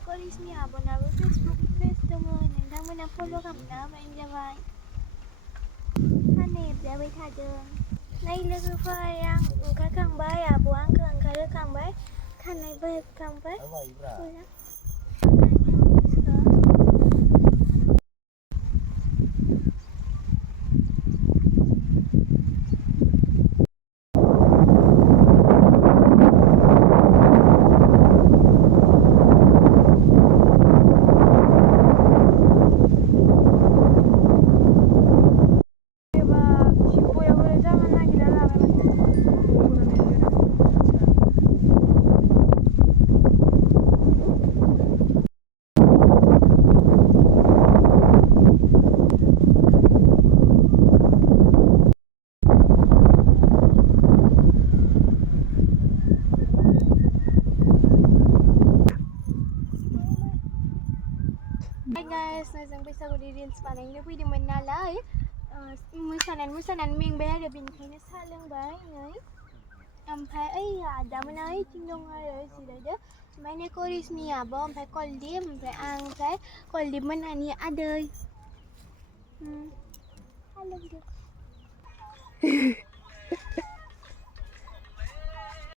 Korismi abonaबो Facebook page दङ नोंथांमोना फल' खालामना होबानो जाबाय सानै एरजाबाय थादों नै लोगोफोर आं ओंखारखांबाय आब'आ आंखौ ओंखारहोखांबाय खानायबो हेबखांबाय Hai guys, जों बैसागुनि रिल्स बानायनो फैदोंमोन नालाय मोसानानै मेंबाय आरो बेनिखायनो साहा लोंबाय नै ओमफ्राय ओइ आदामोना ओइथिं दङ आरो जिरायदो ओमफ्राय नै करिसमि आब' ओमफ्राय कलदिप ओमफ्राय आं ओमफ्राय कलदिप मोनहानि आदै साहा लोंदो